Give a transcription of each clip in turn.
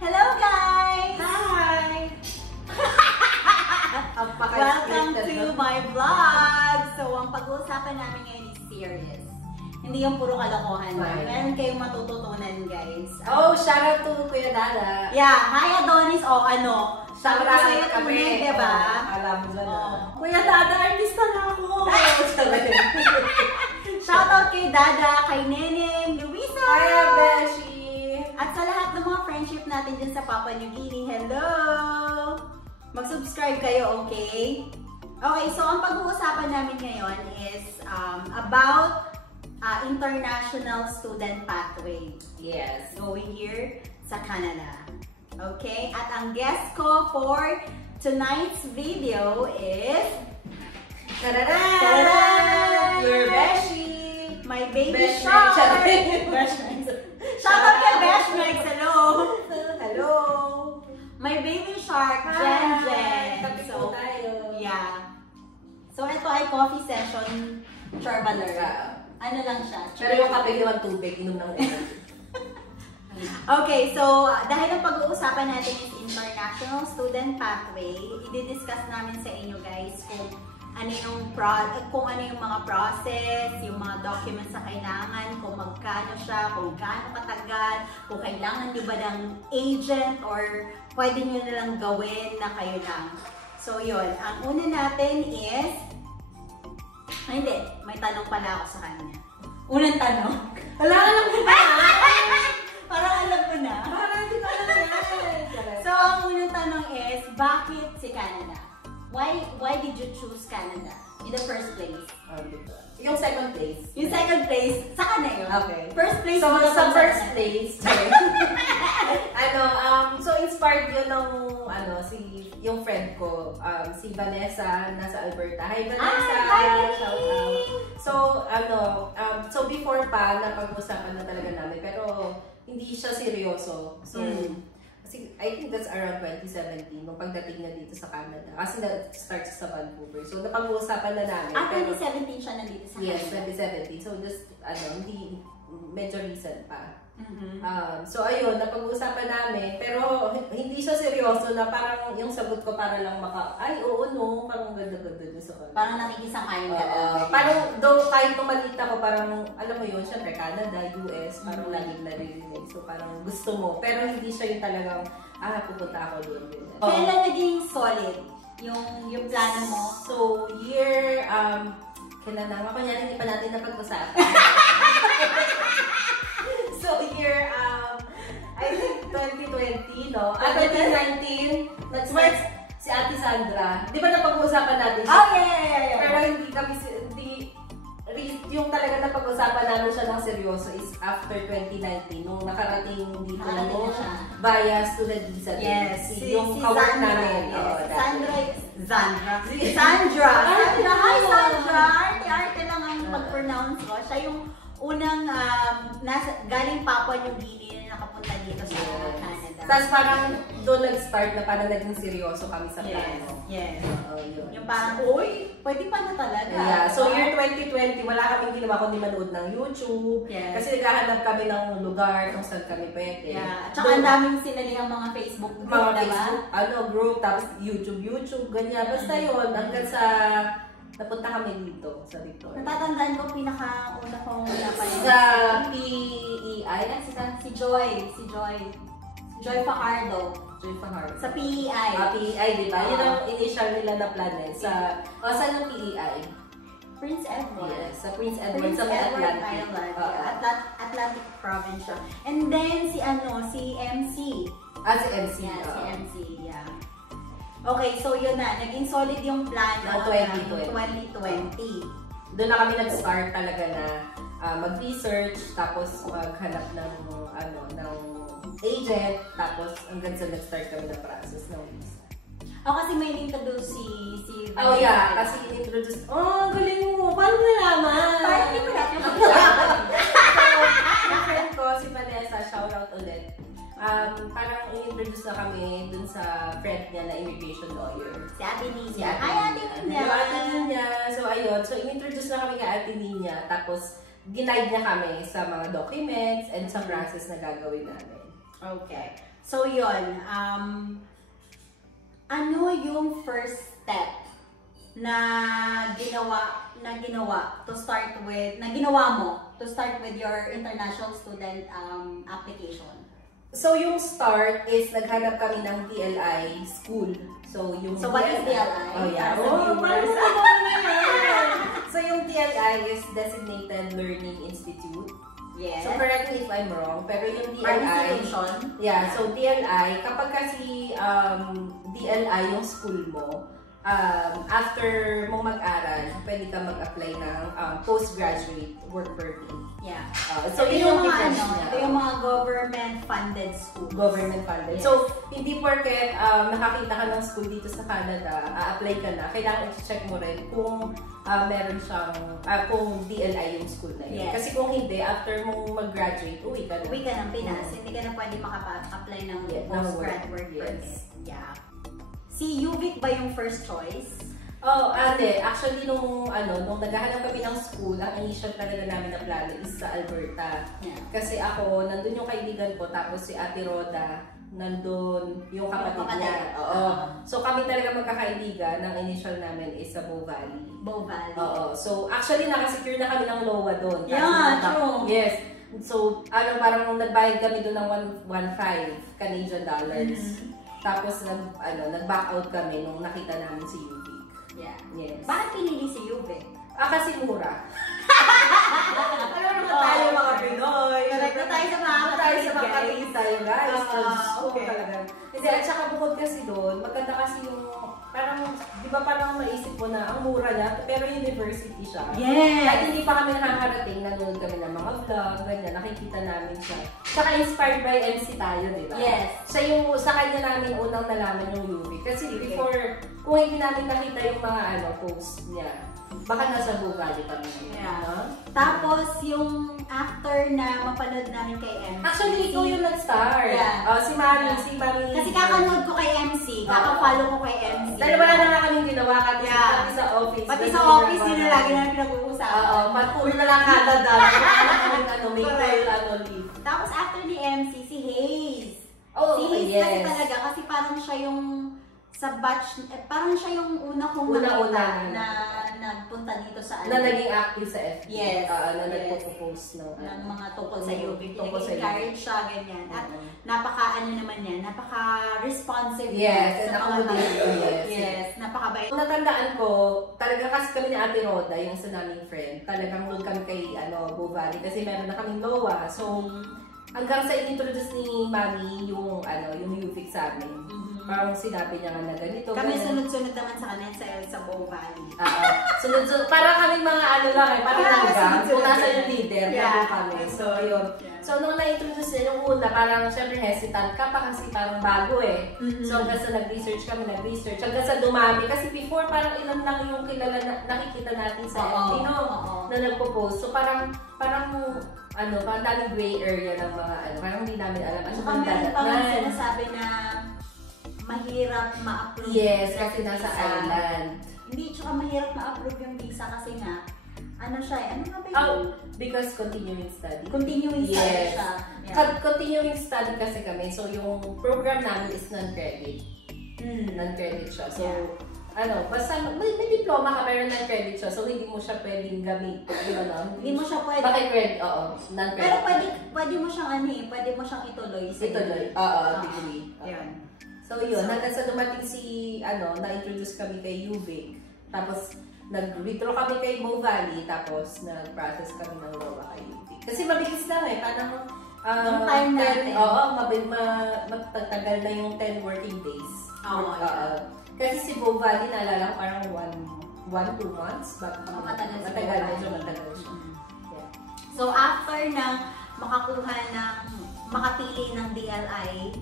Hello guys! Hi! Welcome to my vlog! So, ang pag-uusapan namin ngayon is serious. Hindi yung puro kalokohan. Meron kayong matututunan guys. Oh, shout out to Kuya Dada. Yeah, hi Adonis! O ano? Shout out sa'yo kami, diba? Alam mo dyan na. Kuya Dada, artista na ako! Shout out kay Dada, kay Neneng, Luisa! Hi, Beshi! At sa lahat ng mga friendship natin dyan sa Papua New Guinea, hello! Mag-subscribe kayo, okay? Okay, so ang pag-uusapan namin ngayon is about international student pathway. Yes. Going here sa Canada. Okay? At ang guest ko for tonight's video is... Ta-da-da! Your Beshi! My baby Besh shark! Besh Shout out kay Besh Mix! Hello! Hello! My baby shark, Jen Jen. Kapi po tayo. Yeah. So, ito ay coffee session chorbaler. Ano lang siya? Pero yung kape naman tubig, inom ng ulan. Okay, so dahil ang pag-uusapan natin is international student pathway, i-discuss namin sa inyo guys kung ano yung mga process, yung mga documents na kailangan, kung magkano siya, kung gaano katagal, kung kailangan nyo ba ng agent or pwede nyo na lang gawin na kayo lang. So yun, ang una natin is, hindi, may tanong pala ako sa kanya. Unang tanong. Wala ka lang ba? Parang alam ko na. Parang hindi ko alam yan. So, ang unang tanong is, bakit si Canada? Why did you choose Canada in the first place? Yung second place. Yung second place, saan na yun? Okay. First place, So, sa first place. place, so inspired yun ng, yung friend ko, si Vanessa, nasa Alberta. Hi, Vanessa! Shout out! So, so before pa, napag-usapan na talaga namin, pero hindi siya seryoso. So, kasi I think that's around 2017, nung pagdating na dito sa Canada. Kasi na-start sa Vancouver. So, napag-uusapan na namin. 2017 siya nandito sa Yes, Canada. 2017. So, just, hindi, medyo recent pa. So, ayun, napag-uusapan namin. Pero, hindi siya seryoso na parang yung sagot ko para lang ay, oo, no, parang ganda-ganda dun sa kanila. Parang nakikisang-ayon ka lang. Parang, though, kahit tumalit ako, parang, alam mo yun, syempre, Canada, US, parang laging naririnig. So, parang gusto mo. Pero, hindi siya yung talagang, pupunta ako doon. Kailan naging solid yung plano mo? So, year, kailan na? Kunyari, hindi pa natin napag-usapan. So, year, I think 2020, no? 2019, nag-start si Ate Sandra. Di ba napag-uusapan natin siya? Oh, yeah. Pero hindi kami, yung talaga napag-usapan namin siya ng seryoso is after 2019, nung nakarating dito siya. Via student visa. Yes, yung kawork namin. Sandra. Hi, Sandra! Arte-arte lang ang pag-pronounce ko. Siya yung unang galing Papua New Guinea na nakapunta dito sa Canada. Tapos parang doon nag-start na parang naging seryoso kami sa plano. Yes. Yun. Yung parang, uy, pwede pa na talaga. Yeah. So year 2020, wala kaming ginawa kundi manood ng YouTube. Yes. Kasi naghahanap kami ng lugar kung saan kami pwede. Yeah. At saka ang daming sinalihang mga Facebook group, mga diba? Facebook, group, tapos YouTube, ganyan. Basta yun, hanggang sa napunta kami dito sa Victoria. Natatandaan ko pinaka-una kong napanood. Sa PEI? Si Joy. Joy Fajardo. Sa PEI. PEI, di ba? Yun ang initial nila na plan eh. Saan yung PEI? Prince Edward. Yes, sa Prince Edward, sa Atlantic Island. Atlantic province siya. And then, si MC. Si MC. Yeah, si MC, yeah. Okay, so yun na. Naging solid yung plan ng 2020. Doon na kami nag-start talaga na mag-research, tapos maghanap ng agent, tapos hanggang sa nag-start kami ng process ng visa. Kasi may introduce si Oh yeah, kasi in-introduce. Oh, galing mo! Paano nalaman? Parang hindi ko natin yung friend ko, si Vanessa, shoutout ulit. Parang in-introduce na kami dun sa friend niya na immigration lawyer. Si Ate Nina. Hi, Ate Nina! Ate Nina! So, ayun. So, in-introduce na kami kay Ate Nina. Tapos, ginaid niya kami sa mga documents and sa process na gagawin namin. Okay. So yun, ano yung first step na ginawa to start with, na ginawa mo to start with your international student application? So yung start is naghanap kami ng DLI school. So what is DLI? Oh yeah. So yung DLI is Designated Learning Institute. Yes. So correct me if I'm wrong, pero yung DLI, institution. yeah, so DLI, kapag kasi DLI yung school mo, after mo mag-aral, pwede ka mag-apply ng postgraduate work permit. Yeah. So yun yung mga difference niya. Ito yung mga government-funded schools. Government funded. Yes. So, hindi porket nakakita ka ng school dito sa Canada, a-apply ka na, kailangan i-check mo rin kung meron siyang, kung DLI yung school na yun. Yes. Kasi kung hindi, after mong mag-graduate, uwi ka na. Uwi ka ng Pinas, hindi ka na pwede makapa-apply ng postgrad work permit. Yeah. Si UVic ba yung first choice? Oh, ate, actually nung naghahanap kami ng school, ang initial talaga namin na plano is sa Alberta. Yeah. Kasi ako, nandun yung kaibigan ko, tapos si Ate Roda, nandun yung kapatid niya. Oo. So kami talaga magkakaibigan, ng initial namin is sa Bow Valley. Bow Valley. Oo. So actually nakasecure na kami ng LOA doon. Yeah, true. Yes. So parang nagbayad kami doon ng 1.5 Canadian dollars. Tapos nag-back out kami nung nakita namin si UV. Yeah. Yes. Bakit pinili si UVic? Kasi mura. Alam naman tayo mga Pinoy. Correct na tayo sa mga kapatid tayo, guys. Okay. Talaga. Hindi, at saka bukod kasi doon, maganda kasi yung, parang, di ba parang maisip mo na, ang mura niya, pero university siya. Yes! At hindi pa kami nakakarating, nanonood kami ng mga vlog, ganyan, nakikita namin siya. Saka inspired by MC tayo, di ba? Yes! Siya yung, sa kanya namin unang nalaman yung UV. Kasi before, kung hindi namin nakita yung mga post niya, baka nasa Bugali pa naman. Yeah. No? Tapos, yung after na mapanood namin kay MC. Actually, ikaw yung nag-start. Yeah. Si Mami. Kasi kakanood ko kay MC, kaka-follow ko kay MC. Dahil wala na kaming ginawa pati sa office. Pati sa office, yun na lagi namin pinag-uusapan. Oo, patuloy na lang Canada. May call, leave. Tapos after ni MC, si Hayes. Oh, si Hayes yes. kasi talaga, kasi parang siya yung sa batch, parang siya yung una kong nakita na nagpunta dito sa na naging active sa FB. Yes. Na nagpo-propose ng mga tungkol sa UV. Tungkol sa Encourage siya, ganyan. At napaka-responsive yes, sa and mga yes. Yes, napakabait. Natandaan ko, talaga kasi kami ni Ate Roda, yung sa naming friend, talagang doon kami kay Bow Valley kasi meron na kaming LOA. So, hanggang sa in-introduce ni Mami yung UVic sa amin. Parang sinabi niya nga na ganito. Kami sunod-sunod naman sa kanya sa Bow Valley. Sunod-sunod. Para kami mga lang parang hanggang kung nasa yung leader, yeah. Kami. So, yun. Yeah. So, nung na-introduce niya yung una, parang syempre hesitant ka pa kasi parang bago eh. So, hanggang sa nag-research kami, hanggang sa dumami. Kasi before, parang ilan lang yung kilala nakikita natin sa FB, na nagpo-post. So, parang daming gray area ng mga parang hindi namin alam. At saka meron pa nga sinasabi na mahirap ma-approve. Yes, kasi nasa island. Hindi, tsaka mahirap ma-approve yung visa kasi nga, ano nga ba yun? Because continuing study. Continuing study siya. Yeah. Continuing study kasi kami, so yung program namin is non-credit. Non-credit siya. So, basta may diploma ka pero non-credit siya, so hindi mo siya pwedeng gamitin. Hindi mo siya pwedeng. Bakit credit? Oo, non-credit. Pero pwede mo siyang pwede mo siyang ituloy. Oo, degree. Yun. So yun, hanggang sa dumating na-introduce kami kay UVic. Tapos, nag-withdraw kami kay Bow Valley. Tapos, nag-process kami ng LOA kay UVic. Kasi mabilis lang parang yung time natin. Oo, magtatagal na yung 10 working days. Kasi si Bow Valley, naalala ko parang 1-2 months. Matagal siya. Yeah. So, after na makapili ng DLI,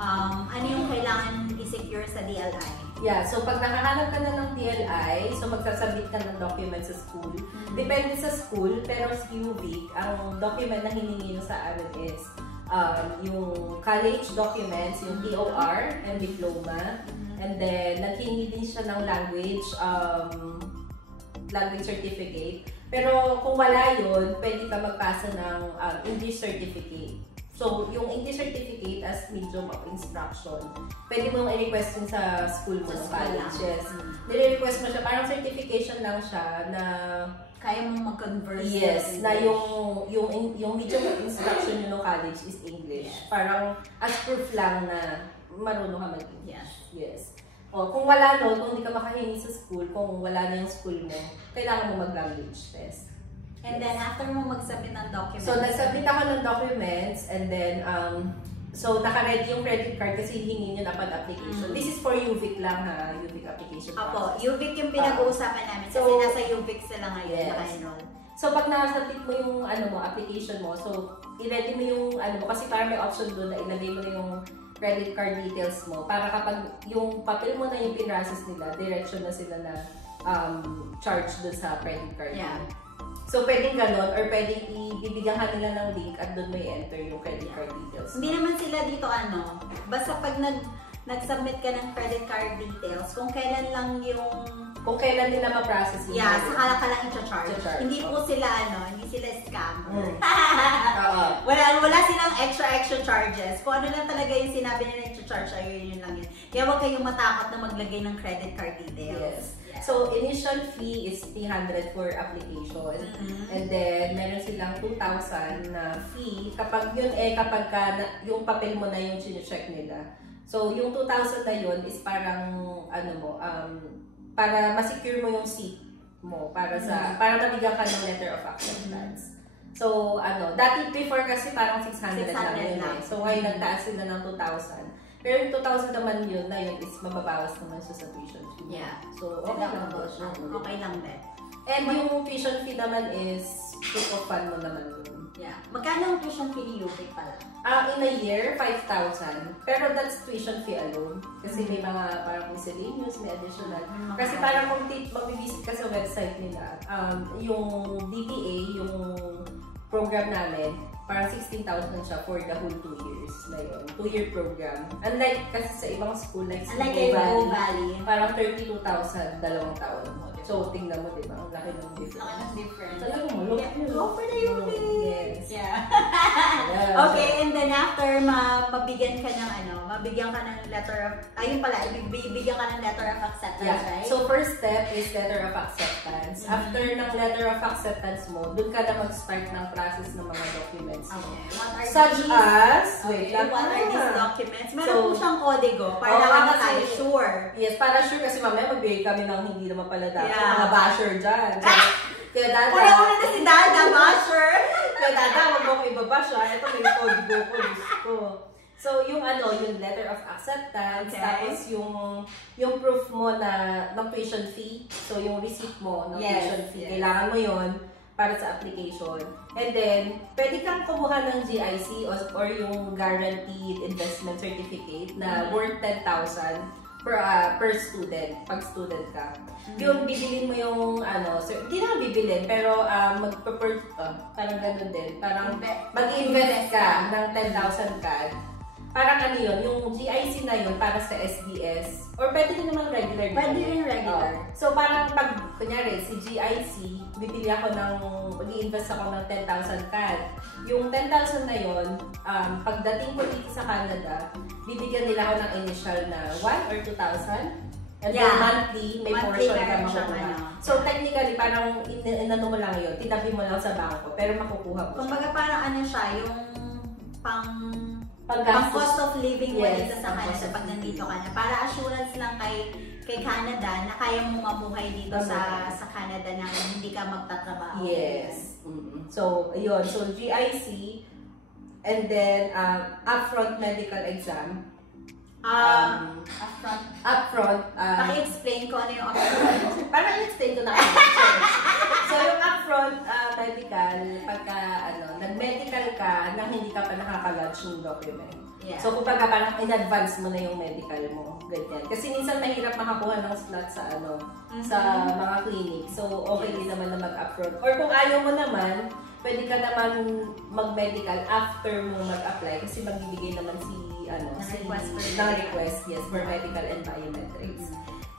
ano yung kailangan i-secure sa DLI? Yeah, so pag nakahanap ka na ng DLI, so magsasubmit ka ng document sa school. Depende sa school, pero sa UVic, ang document na hiningi sa amin is yung college documents, yung TOR and diploma. And then, naghingi din siya ng language certificate. Pero kung wala yun, pwede ka magpasa ng English certificate. So, yung English certificate as medium of instruction, pwede mo yung i-request yun sa school mo, sa college. Yes. Nire-request mo siya, parang certification lang siya na kaya mo mag-converse. Yes, na yung medium of instruction yun ng college is English. Yes. Parang as proof lang na marunong ka mag-English. Yes. Yes. O, kung wala no, kung hindi ka makahingi sa school, kung wala na yung school mo, kailangan mo mag-language test. And then, after mo mag-submit ng documents. So, nag-submit ako ng documents and then, so, naka-ready yung credit card kasi hingin yun upon application. This is for UVic lang ha, UVic application Apo, process. UVic yung pinag-uusapan namin kasi So, nasa UVic sila ngayon, yes. naka-enroll. So, pag nakasubmit mo yung application mo, so, i-ready mo yung kasi parang may option doon na ilagay mo na yung credit card details mo para kapag yung papel mo na yung pinrocess nila, direction na sila na charge doon sa credit card. Yeah. So, pwedeng ganon or pwedeng ibibigyan ka nila ng link at doon mo i-enter yung credit card details. Hindi naman sila dito basta pag nag-submit ka ng credit card details, kung kailan lang kung kailan nila ma-process yung saka ka lang i-charge. Hindi po sila hindi sila scam. Wala silang extra charges. Kung ano lang talaga yung sinabi nila i-charge, yun lang yun. Kaya huwag kayong matakot na maglagay ng credit card details. Yes. So, initial fee is 300 for application. And then, meron silang 2,000 na fee. Kapag yun kapag yung papel mo na yung chine-check nila. So, yung 2,000 na yun is parang, para ma-secure mo yung seat mo para mabigyan ka ng letter of acceptance. So, dati before kasi parang 600 lang yun So, ngayon nagtaas sila ng 2,000. Pero yung 2,000 naman yun is mababawas naman sa tuition fee. Yeah. So, okay lang po siya. Okay lang din. And yung tuition fee naman is proof of fund mo naman yun. Yeah. Magkano ang tuition fee ni UVic pala? In a year, 5,000. Pero that's tuition fee alone. Kasi may mga parang miscellaneous, may additional. Kasi parang kung mag-visit ka sa website nila, yung DPA, yung program namin, parang 16,000 siya for the whole 2 years na yun. 2-year program. Unlike kasi sa ibang school, like Go Valley, parang 32,000, 2 taon. So, tingnan mo, di ba? Ang laki ng difference. Laki ng difference. Talaga mo, look. Go for the UVic! Yes. Yeah. Okay, and then after mabigyan ka ng letter of, bibigyan ka ng letter of acceptance, right? So, first step is letter of acceptance. After ng letter of acceptance mo, dun ka na mag-start ng process ng mga documents mo. Okay. What are Such these? as, What are these documents? Meron po siyang kodigo para tayo sure. Yes, para sure kasi mamaya magbigay kami ng hindi naman pala dapat. Yeah. Mga basher dyan. Kaya Dada. Una na si Dada, basher! Kaya Dada, huwag mo ko ibabash ha. Ito may kodigo ko, gusto. So, yung letter of acceptance, tapos yung proof mo na ng tuition fee. So, yung receipt mo ng tuition fee. Kailangan mo yon para sa application. And then, pwede kang kumuha ng GIC or yung Guaranteed Investment Certificate na worth 10,000 per student, pag student ka. Yung bibilin mo yung, hindi na bibilin, pero parang ganun din. Parang mag-invest ka ng 10,000 CAD. Parang yung GIC na yun para sa SDS. Or pwede din naman regular. Pwede din regular. So parang pag, kunyari, si GIC, mag-i-invest ako ng 10,000 CAD. Yung 10,000 na yun, pagdating ko dito sa Canada, bibigyan nila ako ng initial na 1 or 2,000. And then monthly, may portion ka makukuha. So technically, parang inano mo lang yun, tinabi mo lang sa bangko, pero makukuha mo siya. Kumbaga parang siya, yung pang cost of living mo dito sa Canada pag nandito ka na. Para assurance lang kay Canada na kaya mong mabuhay dito sa Canada na hindi ka magtatrabaho. Yes. So, yun. So, GIC, and then upfront medical exam. Upfront. Paki-explain ko ano yung upfront. Parang i-explain ko na. So, yung upfront medical, pagka nag-medical ka nang hindi ka pa nakaka-lodge ng document. Yeah. So, kumbaga parang in-advance mo na yung medical mo. Ganyan. Kasi minsan mahirap makakuha ng slot sa sa mga clinic. So, okay din naman na mag-upfront. Or kung ayaw mo naman, pwede ka naman mag-medical after mo mag-apply kasi magbibigay naman request for medical and biometrics.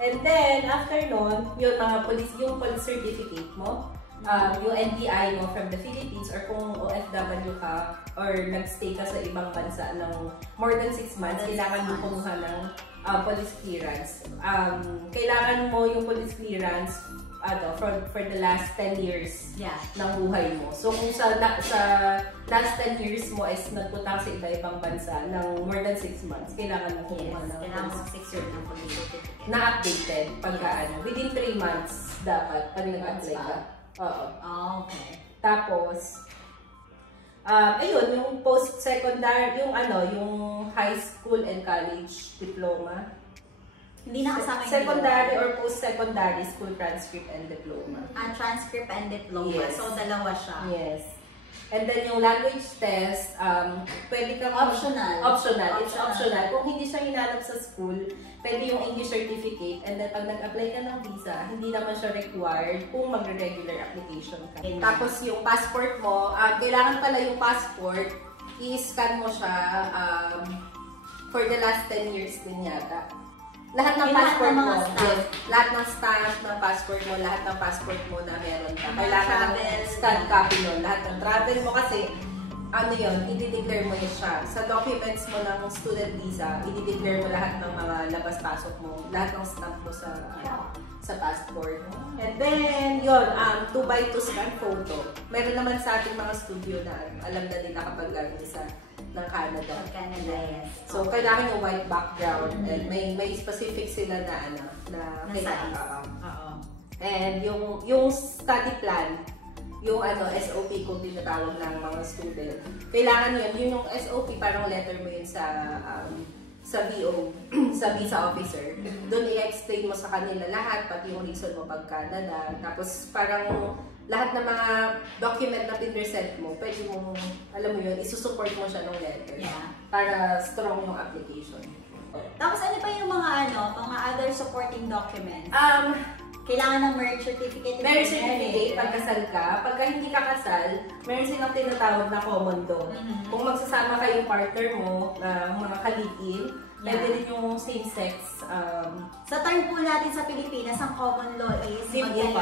And then, after nun, yung police certificate mo, yung NBI mo from the Philippines, or kung OFW ka or nagstay ka sa ibang bansa ng more than 6 months, kailangan mo kumuha ng police clearance. Kailangan mo yung police clearance for the last 10 years ng buhay mo. So kung sa last 10 years mo is nagpunta sa iba-ibang bansa ng more than 6 months, kailangan mo kumuha ng kailangan mo 6 years ng police certificate. Na updated pagka within 3 months dapat pag nag-apply ka. Oo. Okay. Tapos ayun, yung post-secondary, yung high school and college diploma. Hindi na kasama yung secondary or post-secondary school transcript and diploma. Transcript and diploma. Yes. So, dalawa siya. Yes. And then yung language test, pwede kang Optional. It's optional. Kung hindi siya hinanap sa school, pwede yung English certificate. And then pag nag-apply ka ng visa, hindi naman siya required kung mag-regular application ka. Tapos yung passport mo, kailangan pala yung passport, i-scan mo siya for the last 10 years din yata. Lahat ng passport mo, lahat ng stamp ng passport mo, lahat ng passport mo na meron ka. Kailangan ng scan copy nun. Lahat ng travel mo kasi, i-declare mo yun siya. Sa documents mo ng student visa, i-declare mo lahat ng mga labas-pasok mo, lahat ng stamp mo sa passport. And then, 2x2 scan photo. Meron naman sa ating mga studio na alam na nila kapag galing sa ng Canada. Yes. So, kailangan yung white background and may specific sila na kailangan. And yung study plan, yung SOP kung tinatawag ng mga student. Kailangan yun yung SOP, parang letter mo yun sa VO, sa visa officer. Doon i-explain mo sa kanila lahat, pati yung reason mo pag Canada. Tapos parang lahat ng mga document na pinresent mo, pwede mo, alam mo yun, isusupport mo siya ng letter. Para strong yung application. Tapos ano pa yung mga other supporting documents? Kailangan ng marriage certificate. Marriage certificate, pag kasal ka. Pagka hindi ka kasal, meron silang tinatawag na common law. Kung magsasama kayong partner mo, mga ka-live-in, pwede rin yung same-sex. Sa term po natin sa Pilipinas, ang common law is live-in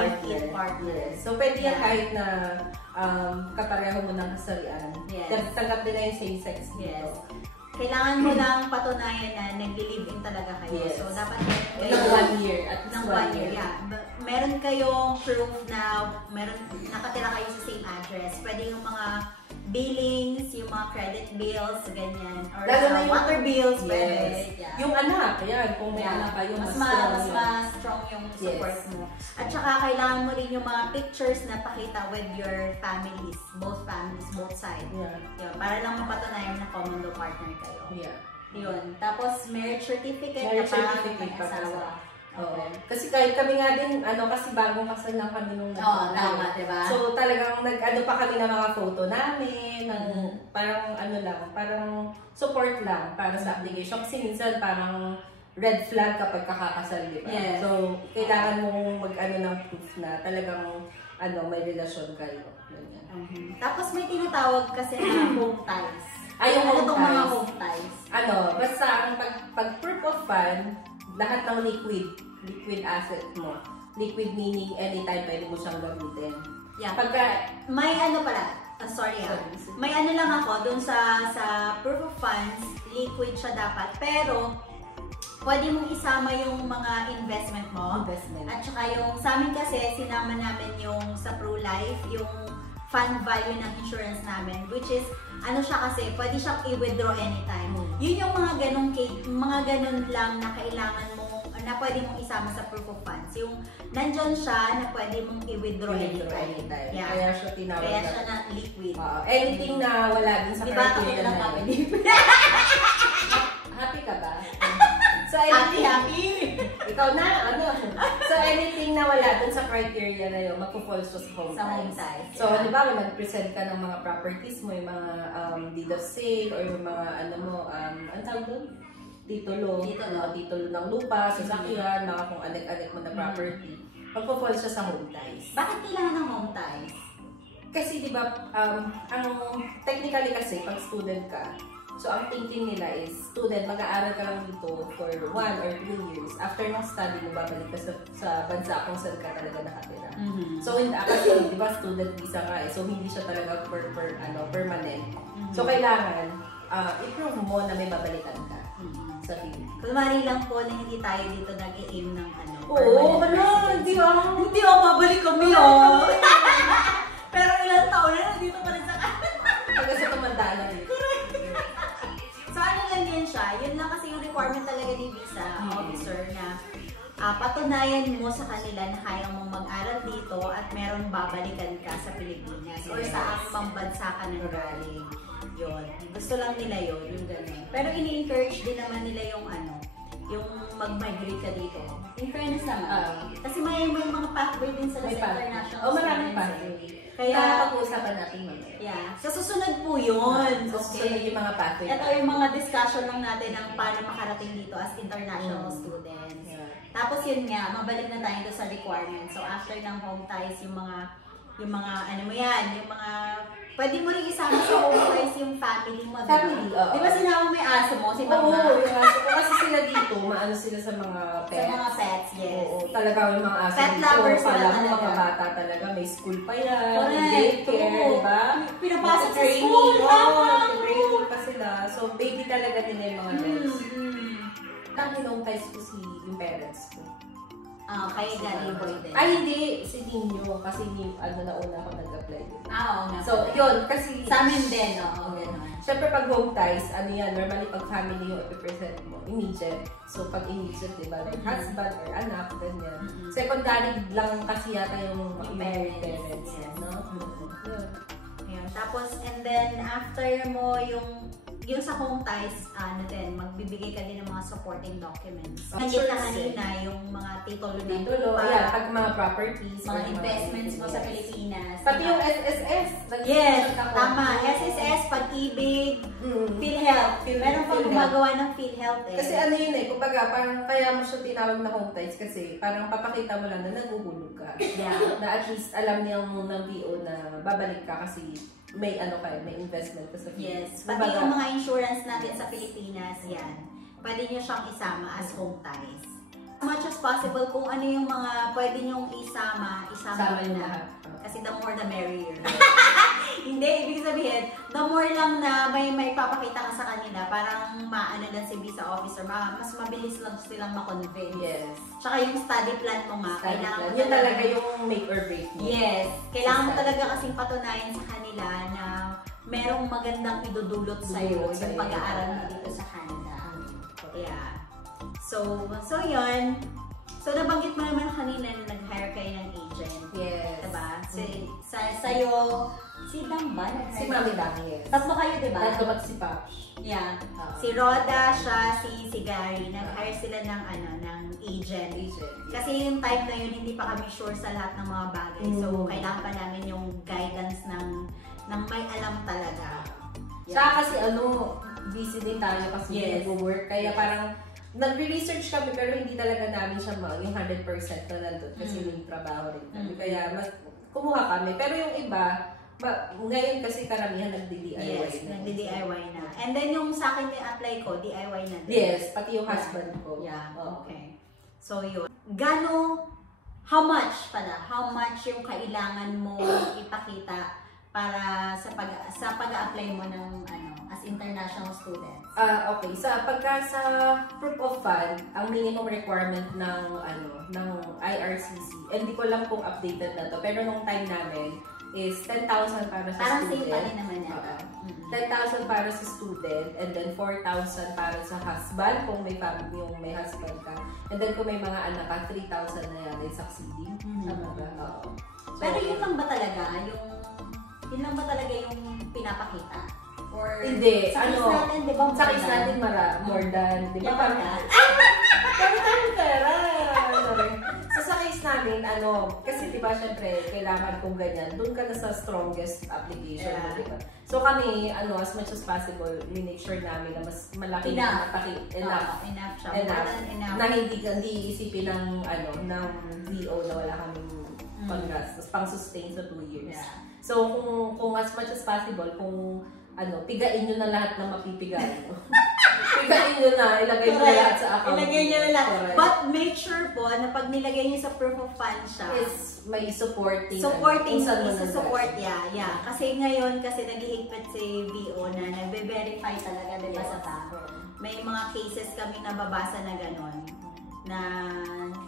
partner. So, pwede yan kahit na kapareho mo ng kasalian. Tanggap nila yung same-sex dito. Kailangan mo lang patunayan na nag-live-in talaga kayo. So, dapat ng 1 year. At ng 1 year, meron kayong proof na nakatira kayo sa same address. Pwede yung mga billings, yung mga credit bills, ganyan. Or sa water bills, pwede. Yung anak, kung may anak kayo, mas strong yung support mo. At saka, kailangan mo rin yung mga pictures na pakita with your families, both sides. Para lang mapatunayan na common law partner kayo. Yun. Tapos, marriage certificate na may asawa. Okay. Kasi kahit kami nga din, kasi bagong kasal lang kami nung tama, diba? So talagang pa kami ng mga photo namin, parang parang support lang para sa application. Kasi minsan parang red flag kapag kakakasal, diba? So, kailangan mong ng proof na talagang may relasyon kayo. Tapos may tinatawag kasi na home ties. Yung home ties. Mga home ties? Basta ang pag proof of fund, lahat ng liquid asset mo. Liquid meaning anytime pwede mo siyang gamitin. Pagka, may may lang ako dun sa proof of funds, liquid siya dapat. Pero, pwede mong isama yung mga investment mo. At saka yung, sa amin kasi, sinama namin yung sa ProLife, yung fund value ng insurance namin, which is, siya kasi, pwede siyang i-withdraw anytime. Yun yung mga ganun lang na kailangan mo, na pwede mong isama sa proof of funds. Yung nandyan siya na pwede mong i-withdraw anytime. Kaya siya tinawag. Kaya siya na liquid. Anything na wala din sa criteria na yun. Happy ka ba? So, happy! Ikaw na, So, anything na wala dun sa criteria na yun, magpo-fall sa home ties. So, di ba, nag-present ka ng mga properties mo, yung mga deed of sale, or yung mga, ang tawag doon? Titulo ng lupa, sasakyan, mga kung anek-anek mo na property. Magpo-fall siya sa home ties. Bakit kailangan ng home ties? Kasi, di ba, technically kasi, pag student ka, So, ang thinking nila is, student, mag-aaral ka lang dito for 1 or 2 years. After ng study mo, babalik ka sa bansa kung saan ka talaga nakatira. So, hindi kasi, di ba, student visa ka eh. So, hindi siya talaga permanent. So, kailangan, i-prove mo na may babalikan ka sa Philippines. Kulmari lang po na hindi tayo dito nag-i-aim ng Oo, permanent residency. Hindi babalik kami Pero ilang taon na nandito pa rin sa Hanggang sa tumanda na dito. So ano lang yan siya, yun lang kasi yung requirement talaga ni visa officer na patunayan mo sa kanila na kaya mong mag-aral dito at meron babalikan ka sa Pilipinas or sa anumang bansa ka nang galing. Yun. Gusto lang nila yun, yung gano'n. Pero ini-encourage din naman nila yung yung mag-migrate ka dito. In fairness naman. Kasi may mga pathway din sa international. Maraming pathway. Kaya pag-uusapan natin mamaya. Yeah. Sa susunod po yun. Susunod yung mga pathway. Ito yung mga discussion lang natin ng paano makarating dito as international students. Yeah. Tapos yun nga, mabalik na tayo sa requirements. So after ng home ties, yung mga ano mo yan, yung mga pwede mo rin isama sa home ties yung family mo. Family, oo. Di ba sinama mo yung aso mo? Si Mama? Oo, yung aso ko. Kasi sila dito, maano sila sa mga pets. Sa mga pets, yes. Oo, talaga yung mga aso Pet dito. lovers sila Pala, talaga. mga bata talaga, may school pa yan. Correct. Daycare, di ba? Pinapasok sa Training, school. training pa sila. So, baby talaga nila yung mga pets. Tangi nung ties ko yung parents ko. Kaya Gary Boy din. Ay, hindi. Si Nino. Kasi nauna ako nag-apply. Oo nga. So, yun. Kasi sa amin din, oo. Siyempre, pag home ties, normally pag family yung i-present mo, immediate. So, pag immediate, diba, like husband or anak, ganyan. Secondary lang kasi yata yung parents. Yes. No? Yun. Tapos, and then, after mo yung sa home ties, magbibigay ka din ng mga supporting documents. Nandiyan na kanina yung mga titulo ng lupa, pag mga properties, mga investments mo sa Pilipinas. Pati yung SSS. Yes, tama. SSS, pag-ibig, PhilHealth. Meron pang gumagawa ng PhilHealth eh. Kasi ano yun kumbaga, parang kaya mo siya tinawag na home ties kasi parang papakita mo lang na naguhulog ka. Yeah. Na at least alam niyang ng VO na babalik ka kasi may may investment ka sa Philippines. Yes. Pati yung mga insurance natin sa Pilipinas, yan. Pwede nyo siyang isama as home ties. As much as possible, kung ano yung mga pwede nyong isama na. Kasi the more the merrier. Hindi, ibig sabihin, the more lang na may papakita ka sa kanila, parang maano lang si visa officer, mas mabilis lang silang ma-convince. Yes. Tsaka yung study plan mo nga, kailangan yun talaga yung make or break mo. Yes. Kailangan mo talaga kasing patunayan sa kanila na merong magandang idudulot sa'yo yung pag-aaral mo dito sa Canada. Yeah. So yun. So, nabanggit mo naman kanina na nag-hire kayo ng agent. Yes. Diba? Sa'yo, si Dam ba? Si Mami Dam, yes. Tatlo kayo, diba? Tatlo at si Paps. Yeah. Si Roda, siya, si Gary, nag-hire sila ng agent. Kasi yung time na yun, hindi pa kami sure sa lahat ng mga bagay. So, kailangan pa namin yung guidance ng may alam talaga. Yeah. Saka kasi busy din tayo kasi nag-work. Kaya parang, nag-research kami pero hindi talaga namin siya yung 100% na nandun kasi may trabaho rin kami. Kaya mas kumuha kami. Pero yung iba, ngayon kasi karamihan nagdi-DIY yes, na. Nagdi-DIY na. And then yung sa akin yung apply ko, DIY na din. Yes, pati yung husband ko. Yeah, okay. So yun. How much yung kailangan mo ipakita para sa pag-a-apply mo ng as international student? Okay. Sa proof of fund, ang minimum requirement ng IRCC, hindi ko lang kung updated na to, pero nung time namin is 10,000 para sa parang student. Parang same pa rin naman yata. 10,000 para sa student, and then 4,000 para sa husband, kung may family, yung may husband ka. And then kung may mga anak ka, 3,000 na yan, then succeeding. Tama ba? Oo. So, pero yun lang ba talaga yung pinapakita? Or hindi. Sa case natin, di ba? Sa case natin, more than, di ba? Parang tayong pera. So sa case namin, kasi di ba, syempre, kailangan kung ganyan, doon ka na sa strongest application mo, di ba? So kami, as much as possible, we-make sure namin na mas malaki enough siya. Na hindi isipin ng VO na wala kaming pang-sustain sa 2 years. Yeah. So kung as much as possible, kung pigain nyo na lahat ng mapipigain mo. Pigain nyo na, ilagay nyo na lahat sa account. Ilagay nyo na lahat. But make sure po na pag nilagay nyo sa proof of funds siya, is may supporting. Support, yeah. Kasi ngayon, kasi nag-higpit si VO na nagbe-verify talaga, diba, sa bank. May mga cases kami nababasa na gano'n, na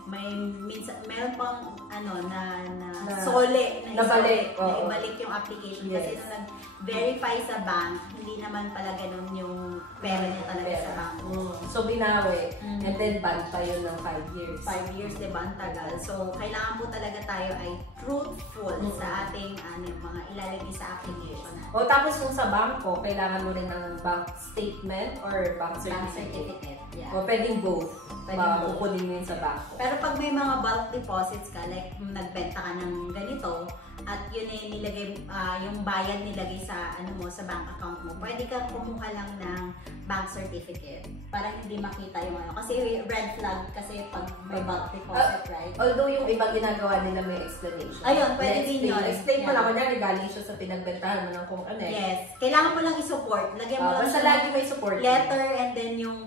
meron pang na sole, na ibalik yung application. Kasi nung nag-verify sa bank, hindi naman pala ganun yung pera niya talaga sa bank. So, binawi. And then, ban pa yun ng 5 years. 5 years, diba? Ang tagal. So, kailangan po talaga tayo ay truthful sa ating mga ilalagay sa application natin. Tapos kung sa bangko, kailangan mo rin ng bank statement or bank certificate. Yeah. Pwedeng both. Kukunin mo yun sa bangko. Pero pag may mga bulk deposits ka, like nagbenta ka ng ganito, at yun nilagay, yung bayad nilagay sa sa bank account mo, pwede ka kumuha lang ng bank certificate para hindi makita yung kasi red flag kasi pag may bulk deposit, right? Although yung ibang ginagawa nila may explanation. Ayun, pwede din yun. Explain mo lang, kunyari galing siya sa pinagbentahan mo ng kung ano. Yes. Kailangan mo lang i-support. Lagyan mo lang basta lagi may support. Letter and then yung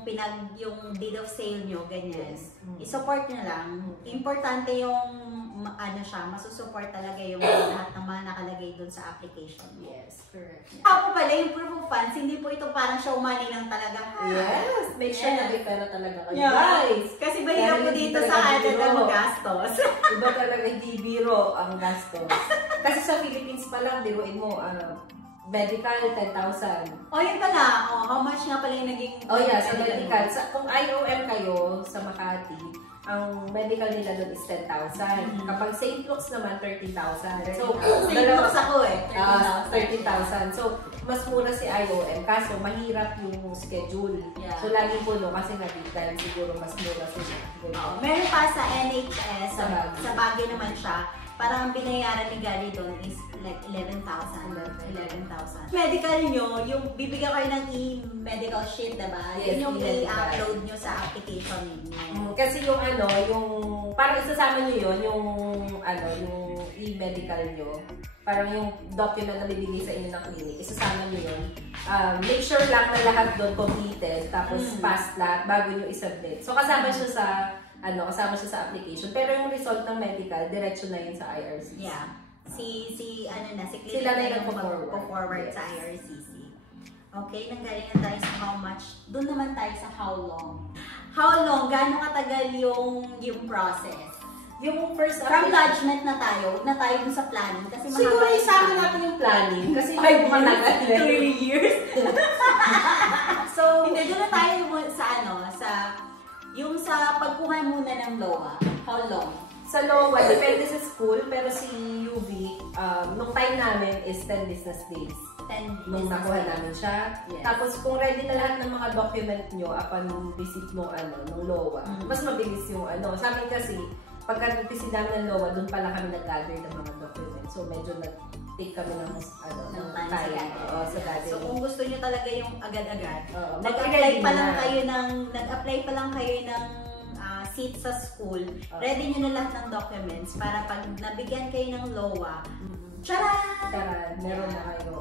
deed of sale nyo, ganyan. I-support nyo lang. Importante yung masusupport talaga yung lahat ng mga nakalagay dun sa application. Yes, correct. Ako pala, yung proof of funds, hindi po ito parang show money lang talaga. Yes, make sure na may pera talaga kayo. Guys! Kasi mahirap po dito sa Canada magastos. Iba talaga hindi biro ang gastos. Kasi sa Philippines pa lang, biruin mo, medical, 10,000. Yun pala. How much nga pala yung naging... Sa medical. Kung IOM kayo sa Makati, ang medical nila doon is 10,000. Kapag St. Luke's naman, 13,000. So, St. Luke's ako 13,000. So, mas mura si IOM. Kaso, mahirap yung schedule. Yeah. So, lagi po kasi dahil siguro mas mura sila. Meron pa sa NHS, sa Baguio naman siya. Parang ang binayaran ni Gary doon is like 11,000. Medical nyo, yung bibigyan kayo ng e-medical sheet, diba? Yes, yung i-upload nyo sa application ninyo. Kasi yung parang isasama nyo yun, yung e-medical nyo. Parang yung document na bibigay sa inyo ng clinic, isasama nyo yun. Make sure lang na lahat doon completed, tapos pass lahat bago nyo isubmit. So kasama siya sa application. Pero yung result ng medical, diretso na yun sa IRCC. Yeah. Sila na yung forward sa IRCC. Okay, nanggaling na tayo sa how much. Doon naman tayo sa how long. How long? Gaano katagal yung process? Yung first From lodgement na tayo, huwag na tayo dun sa planning. Kasi siguro isama natin yung planning. Kasi yung matagal 3 years. So, hindi, doon na tayo yung sa pagkuha muna ng LOA. How long? Sa LOA, depende sa school, pero si UV, nung time namin is 10 business days. 10 nung nakuha namin siya. Yes. Tapos kung ready na lahat ng mga document nyo upon receipt nung LOA, mas mabilis yung Sa amin kasi, pagka receipt namin ng LOA, doon pala kami nag-gather ng mga documents. So medyo nag-take kami ng time sa gathering. So kung gusto nyo talaga yung agad-agad, nag-apply pa lang kayo ng seat sa school, ready nyo na lahat ng documents para pag nabigyan kayo ng LOA, Charan! Meron na kayo.